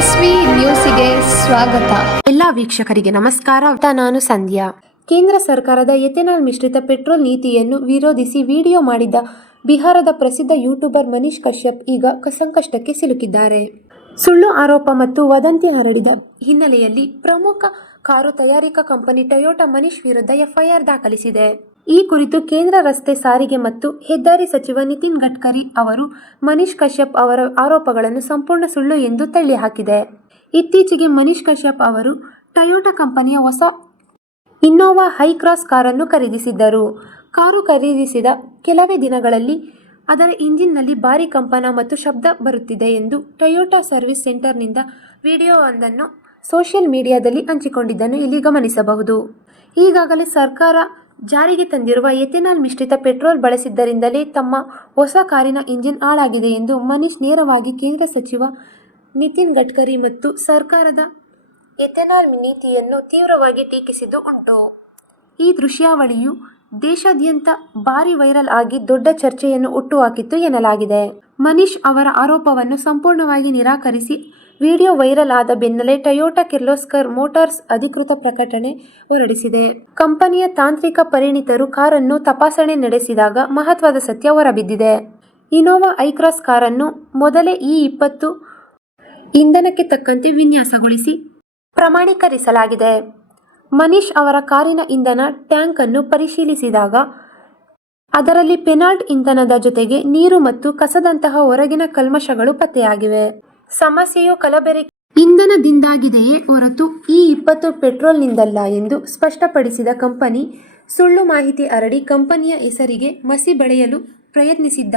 S V ನ್ಯೂಸ್ಗೆ ಸ್ವಾಗತ. ಎಲ್ಲ ವೀಕ್ಷಕರಿಗೆ ನಮಸ್ಕಾರ. ನಾನು ಸಂಧ್ಯಾ. ಕೇಂದ್ರ ಸರ್ಕಾರದ ಎಥೆನಾಲ್ ಮಿಶ್ರಿತ ಪೆಟ್ರೋಲ್ ನೀತಿಯನ್ನು ವಿರೋಧಿಸಿ ವಿಡಿಯೋ ಮಾಡಿದ್ದ ಬಿಹಾರದ ಪ್ರಸಿದ್ಧ ಯೂಟ್ಯೂಬರ್ ಮನೀಶ್ ಕಶ್ಯಪ್ ಈಗ ಸಂಕಷ್ಟಕ್ಕೆ ಸಿಲುಕಿದ್ದಾರೆ. ಸುಳ್ಳು ಆರೋಪ ಮತ್ತು ವದಂತಿ ಹರಡಿದ ಹಿನ್ನೆಲೆಯಲ್ಲಿ ಪ್ರಮುಖ ಕಾರು ತಯಾರಿಕಾ ಕಂಪನಿ ಟೊಯೋಟಾ ಮನೀಶ್ ವಿರುದ್ಧ ಎಫ್ಐಆರ್ ದಾಖಲಿಸಿದೆ. ಈ ಕುರಿತು ಕೇಂದ್ರ ರಸ್ತೆ ಸಾರಿಗೆ ಮತ್ತು ಹೆದ್ದಾರಿ ಸಚಿವ ನಿತಿನ್ ಗಡ್ಕರಿ ಅವರು ಮನೀಶ್ ಕಶ್ಯಪ್ ಅವರ ಆರೋಪಗಳನ್ನು ಸಂಪೂರ್ಣ ಸುಳ್ಳು ಎಂದು ತಳ್ಳಿಹಾಕಿದೆ. ಇತ್ತೀಚೆಗೆ ಮನೀಶ್ ಕಶ್ಯಪ್ ಅವರು ಟೊಯೋಟಾ ಕಂಪನಿಯ ಹೊಸ ಇನ್ನೋವಾ ಹೈ ಕ್ರಾಸ್ ಕಾರನ್ನು ಖರೀದಿಸಿದ್ದರು. ಕಾರು ಖರೀದಿಸಿದ ಕೆಲವೇ ದಿನಗಳಲ್ಲಿ ಅದರ ಇಂಜಿನ್ನಲ್ಲಿ ಭಾರೀ ಕಂಪನ ಮತ್ತು ಶಬ್ದ ಬರುತ್ತಿದೆ ಎಂದು ಟೊಯೋಟಾ ಸರ್ವಿಸ್ ಸೆಂಟರ್ನಿಂದ ವಿಡಿಯೋವೊಂದನ್ನು ಸೋಷಿಯಲ್ ಮೀಡಿಯಾದಲ್ಲಿ ಹಂಚಿಕೊಂಡಿದ್ದನ್ನು ಇಲ್ಲಿ ಗಮನಿಸಬಹುದು. ಈಗಾಗಲೇ ಸರ್ಕಾರ ಜಾರಿಗೆ ತಂದಿರುವ ಎಥೆನಾಲ್ ಮಿಶ್ರಿತ ಪೆಟ್ರೋಲ್ ಬಳಸಿದ್ದರಿಂದಲೇ ತಮ್ಮ ಹೊಸ ಕಾರಿನ ಇಂಜಿನ್ ಹಾಳಾಗಿದೆ ಎಂದು ಮನೀಶ್ ನೇರವಾಗಿ ಕೇಂದ್ರ ಸಚಿವ ನಿತಿನ್ ಗಡ್ಕರಿ ಮತ್ತು ಸರ್ಕಾರದ ಎಥೆನಾಲ್ ನೀತಿಯನ್ನು ತೀವ್ರವಾಗಿ ಟೀಕಿಸಿದ್ದು ಉಂಟು. ಈ ದೃಶ್ಯಾವಳಿಯು ದೇಶಾದ್ಯಂತ ಭಾರೀ ವೈರಲ್ ಆಗಿ ದೊಡ್ಡ ಚರ್ಚೆಯನ್ನು ಹುಟ್ಟುಹಾಕಿತ್ತು ಎನ್ನಲಾಗಿದೆ. ಮನೀಶ್ ಅವರ ಆರೋಪವನ್ನು ಸಂಪೂರ್ಣವಾಗಿ ನಿರಾಕರಿಸಿ ವಿಡಿಯೋ ವೈರಲ್ ಆದ ಬೆನ್ನಲ್ಲೇ ಟೊಯೋಟಾ ಕಿರ್ಲೋಸ್ಕರ್ ಮೋಟಾರ್ಸ್ ಅಧಿಕೃತ ಪ್ರಕಟಣೆ ಹೊರಡಿಸಿದೆ. ಕಂಪನಿಯ ತಾಂತ್ರಿಕ ಪರಿಣಿತರು ಕಾರನ್ನು ತಪಾಸಣೆ ನಡೆಸಿದಾಗ ಮಹತ್ವದ ಸತ್ಯ ಹೊರಬಿದ್ದಿದೆ. ಇನ್ನೋವಾ ಐಕ್ರಾಸ್ ಕಾರನ್ನು ಮೊದಲೇ E20 ಇಂಧನಕ್ಕೆ ತಕ್ಕಂತೆ ವಿನ್ಯಾಸಗೊಳಿಸಿ ಪ್ರಮಾಣೀಕರಿಸಲಾಗಿದೆ. ಮನೀಶ್ ಅವರ ಕಾರಿನ ಇಂಧನ ಟ್ಯಾಂಕ್ ಅನ್ನು ಪರಿಶೀಲಿಸಿದಾಗ ಅದರಲ್ಲಿ ಫೆನಾಲ್ಟ್ ಇಂಧನದ ಜೊತೆಗೆ ನೀರು ಮತ್ತು ಕಸದಂತಹ ಹೊರಗಿನ ಕಲ್ಮಶಗಳು ಪತ್ತೆಯಾಗಿವೆ. ಸಮಸ್ಯೆಯು ಕಲಬೆರಕೆ ಇಂಧನದಿಂದಾಗಿದೆಯೇ ಹೊರತು E20 ಪೆಟ್ರೋಲ್ನಿಂದಲ್ಲ ಎಂದು ಸ್ಪಷ್ಟಪಡಿಸಿದ ಕಂಪನಿ, ಸುಳ್ಳು ಮಾಹಿತಿ ಹರಡಿ ಕಂಪನಿಯ ಹೆಸರಿಗೆ ಮಸಿ ಬಳಿಯಲು ಪ್ರಯತ್ನಿಸಿದ್ದ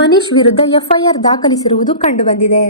ಮನೀಶ್ ವಿರುದ್ಧ ಎಫ್ಐಆರ್ ದಾಖಲಿಸಿರುವುದು ಕಂಡುಬಂದಿದೆ.